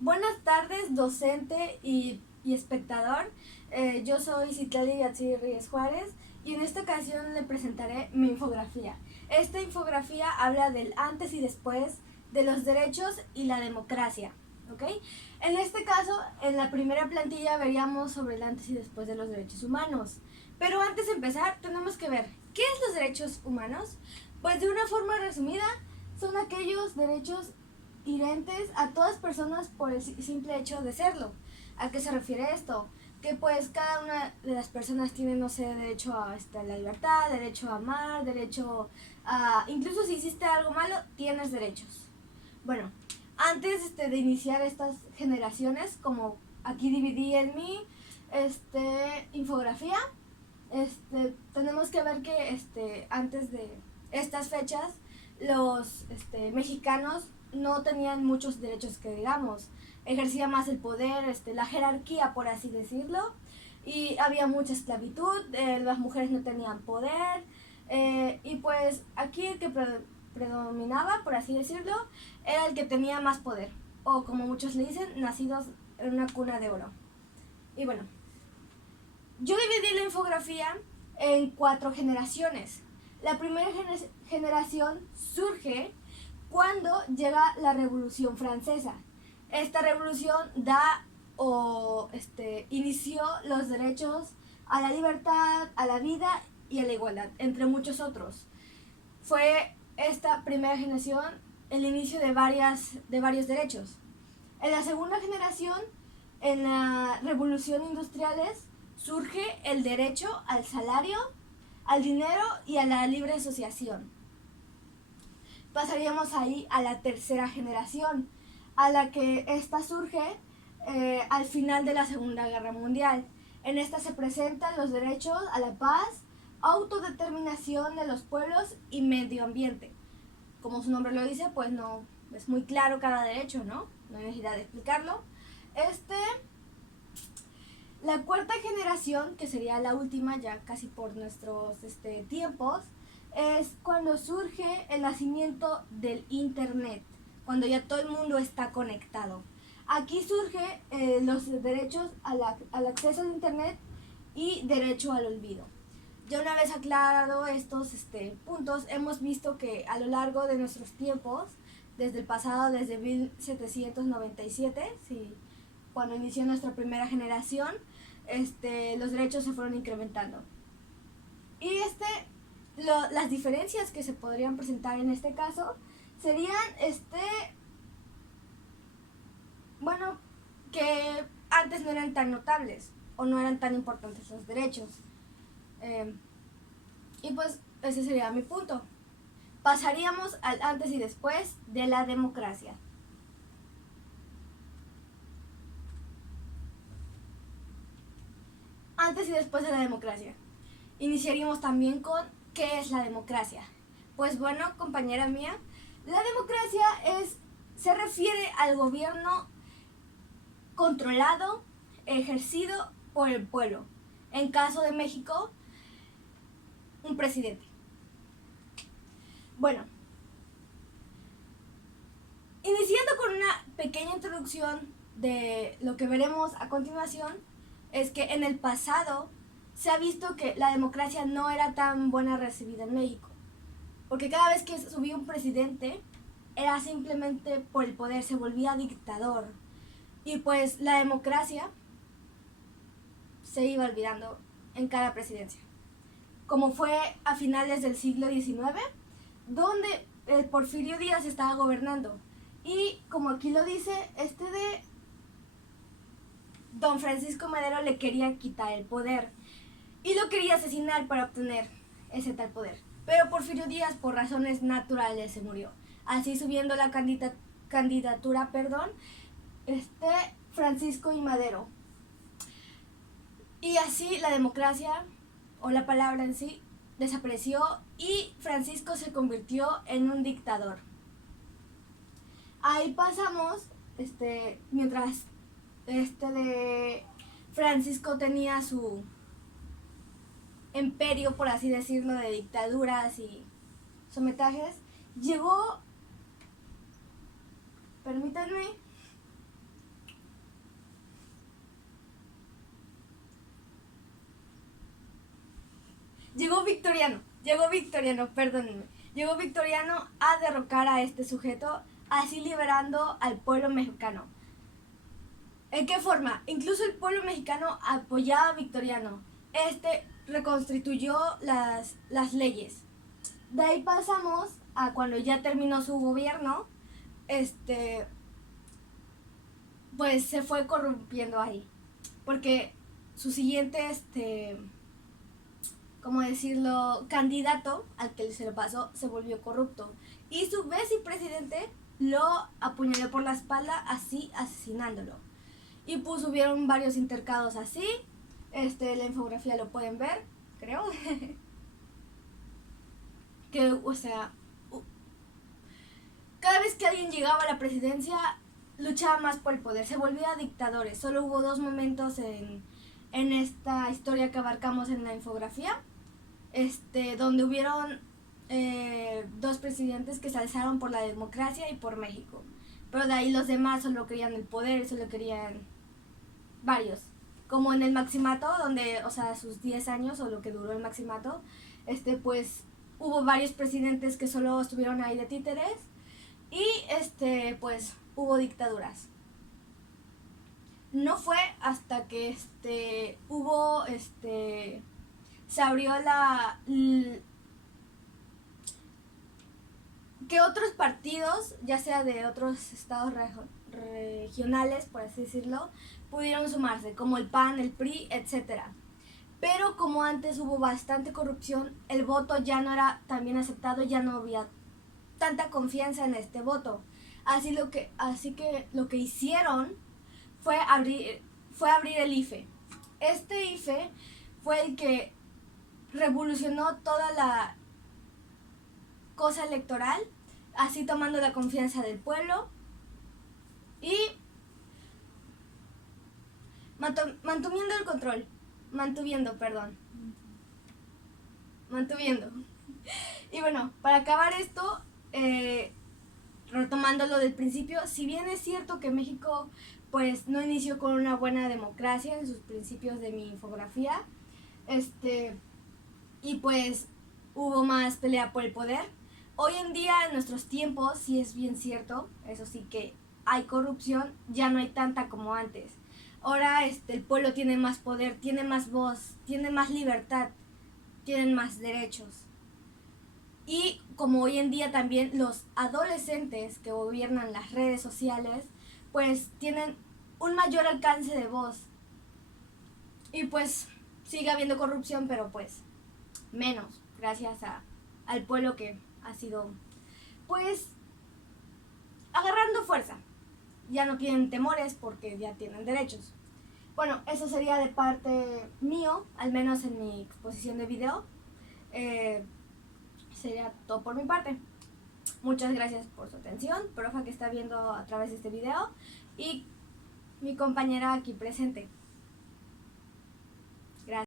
Buenas tardes, docente y espectador. Yo soy Citlali Yatziri Reyes Juárez y en esta ocasión le presentaré mi infografía. Esta infografía habla del antes y después de los derechos y la democracia. ¿Ok? En este caso, en la primera plantilla veríamos sobre el antes y después de los derechos humanos. Pero antes de empezar, tenemos que ver, ¿qué es los derechos humanos? Pues de una forma resumida, son aquellos derechos inherentes a todas personas por el simple hecho de serlo. ¿A qué se refiere esto? Que pues cada una de las personas tiene, no sé, derecho a la libertad, derecho a amar, derecho a... Incluso si hiciste algo malo, tienes derechos. Bueno, antes de iniciar estas generaciones, como aquí dividí en mi infografía, tenemos que ver que antes de estas fechas los mexicanos no tenían muchos derechos que digamos, ejercía más el poder, la jerarquía por así decirlo, y había mucha esclavitud, las mujeres no tenían poder, y pues aquí el que predominaba, por así decirlo, era el que tenía más poder, o como muchos le dicen, nacidos en una cuna de oro. Y bueno, yo dividí la infografía en 4 generaciones. La primera generación surge cuando llega la Revolución Francesa. Esta revolución inició los derechos a la libertad, a la vida y a la igualdad, entre muchos otros. Fue esta primera generación el inicio de varios derechos. En la segunda generación, en la revolución industriales, surge el derecho al salario, al dinero y a la libre asociación. Pasaríamos ahí a la tercera generación, a la que esta surge al final de la Segunda Guerra Mundial. En esta se presentan los derechos a la paz, autodeterminación de los pueblos y medio ambiente. Como su nombre lo dice, pues no es muy claro cada derecho, ¿no? No hay necesidad de explicarlo. La cuarta generación, que sería la última ya casi por nuestros tiempos, es cuando surge el nacimiento del Internet, cuando ya todo el mundo está conectado. Aquí surge los derechos al acceso al Internet y derecho al olvido. Ya una vez aclarado estos puntos, hemos visto que a lo largo de nuestros tiempos, desde el pasado, desde 1797, sí, cuando inició nuestra primera generación, los derechos se fueron incrementando. Y las diferencias que se podrían presentar en este caso serían, bueno, que antes no eran tan notables o no eran tan importantes los derechos. Y pues ese sería mi punto. Pasaríamos al antes y después de la democracia. Antes y después de la democracia. Iniciaríamos también con ¿qué es la democracia? Pues bueno, compañera mía, la democracia se refiere al gobierno controlado, ejercido por el pueblo. En caso de México, un presidente. Bueno, iniciando con una pequeña introducción de lo que veremos a continuación, es que en el pasado se ha visto que la democracia no era tan buena recibida en México, porque cada vez que subía un presidente era simplemente por el poder, se volvía dictador, y pues la democracia se iba olvidando en cada presidencia, como fue a finales del siglo XIX, donde Porfirio Díaz estaba gobernando, y como aquí lo dice, de don Francisco Madero le quería quitar el poder y lo quería asesinar para obtener ese tal poder. Pero Porfirio Díaz, por razones naturales, se murió. Así subiendo la candidatura, Francisco y Madero. Y así la democracia, o la palabra en sí, desapareció y Francisco se convirtió en un dictador. Ahí pasamos, mientras de Francisco tenía su imperio, por así decirlo, de dictaduras y sometajes, llegó, permítanme, perdónenme. Llegó Victoriano a derrocar a este sujeto, así liberando al pueblo mexicano. ¿En qué forma? Incluso el pueblo mexicano apoyaba a Victoriano. Reconstituyó las leyes. De ahí pasamos a cuando ya terminó su gobierno, pues se fue corrompiendo ahí. Porque su siguiente, ¿cómo decirlo?, candidato al que se lo pasó se volvió corrupto. Y su vicepresidente lo apuñaló por la espalda, así asesinándolo. Y pues hubieron varios intercados así. La infografía lo pueden ver, creo. Que, o sea, cada vez que alguien llegaba a la presidencia, luchaba más por el poder, se volvía dictadores. Solo hubo 2 momentos en esta historia que abarcamos en la infografía, donde hubieron 2 presidentes que se alzaron por la democracia y por México. Pero de ahí los demás solo querían el poder, solo querían varios. Como en el maximato, donde, o sea, sus 10 años o lo que duró el maximato, pues hubo varios presidentes que solo estuvieron ahí de títeres y pues hubo dictaduras. No fue hasta que hubo se abrió que otros partidos, ya sea de otros estados regionales, por así decirlo, pudieron sumarse, como el PAN, el PRI, etc. Pero como antes hubo bastante corrupción, el voto ya no era tan bien aceptado, ya no había tanta confianza en este voto. Así que lo que hicieron fue abrir el IFE. Este IFE fue el que revolucionó toda la cosa electoral, así tomando la confianza del pueblo y mantuviendo el control. Mantuviendo. Y bueno, para acabar esto, retomando lo del principio, si bien es cierto que México pues no inició con una buena democracia en sus principios de mi infografía, y pues hubo más pelea por el poder. Hoy en día, en nuestros tiempos, sí es bien cierto, eso sí que hay corrupción, ya no hay tanta como antes. Ahora el pueblo tiene más poder, tiene más voz, tiene más libertad, tienen más derechos. Y como hoy en día también los adolescentes que gobiernan las redes sociales, pues tienen un mayor alcance de voz. Y pues sigue habiendo corrupción, pero pues menos, gracias al pueblo que ha sido, pues, agarrando fuerza. Ya no tienen temores porque ya tienen derechos. Bueno, eso sería de parte mío, al menos en mi exposición de video. Sería todo por mi parte. Muchas gracias por su atención, profa que está viendo a través de este video y mi compañera aquí presente.